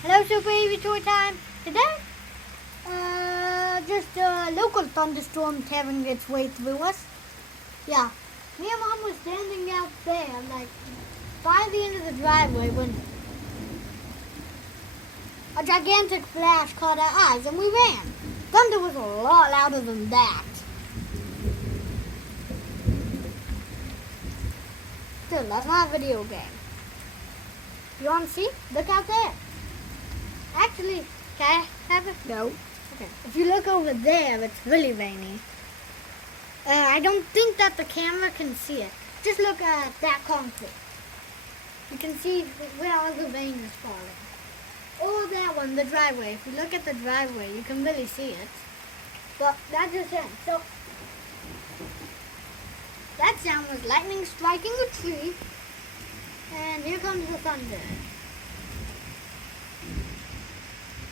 Hello, Super AV Tour Time. Today, just a local thunderstorm tearing its way through us. Yeah, me and Mom was standing out there, like, by the end of the driveway when a gigantic flash caught our eyes and we ran. Thunder was a lot louder than that. Still, that's not a video game. You want to see? Look out there. Actually, can I have it? No. Okay. If you look over there, it's really rainy. I don't think that the camera can see it. Just look at that concrete. You can see where all the rain is falling. Or that one, the driveway. If you look at the driveway, you can really see it. But that's just it. So, that sound was lightning striking a tree. And here comes the thunder.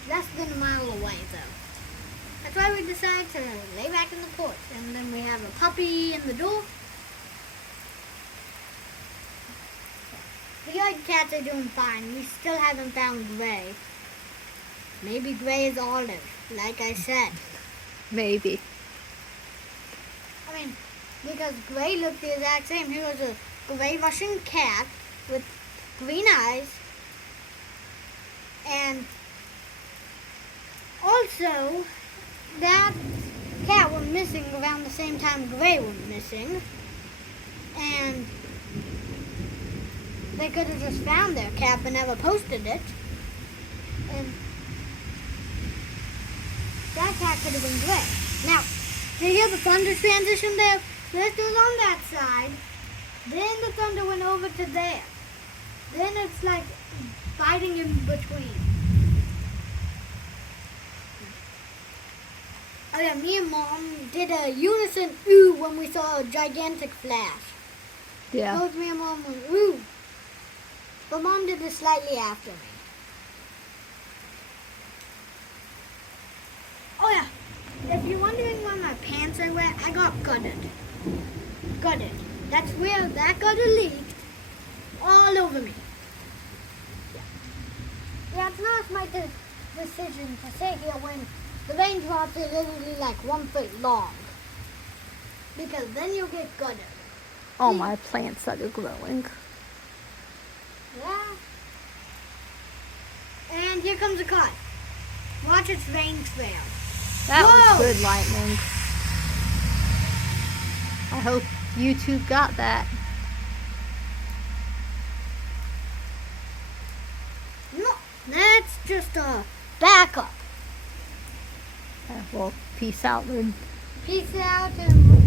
Less than a mile away, though. That's why we decided to lay back in the porch. And then we have a puppy in the door. The other cats are doing fine. We still haven't found Gray. Maybe Gray is olive, like I said. Maybe. I mean, because Gray looked the exact same. He was a gray Russian cat with green eyes. And also, that cat went missing around the same time Gray went missing. And they could have just found their cat but never posted it. And that cat could have been Gray. Now, did you hear the thunder transition there? First it was on that side. Then the thunder went over to there. Then it's like fighting in between. Oh yeah, me and Mom did a unison ooh when we saw a gigantic flash. Yeah. Both me and Mom went ooh. But Mom did this slightly after me. Oh yeah, if you're wondering why my pants are wet, I got gutted. Gutted. That's where that gutter leaked all over me. Yeah, it's not my decision to sit here when the raindrops are literally like 1 foot long. Because then you'll get gutted. All my plants that are growing. Yeah. And here comes a car. Watch its rain trail. That Whoa! was good lightning. I hope YouTube got that. No, that's just a backup. Well, peace out then. Peace out and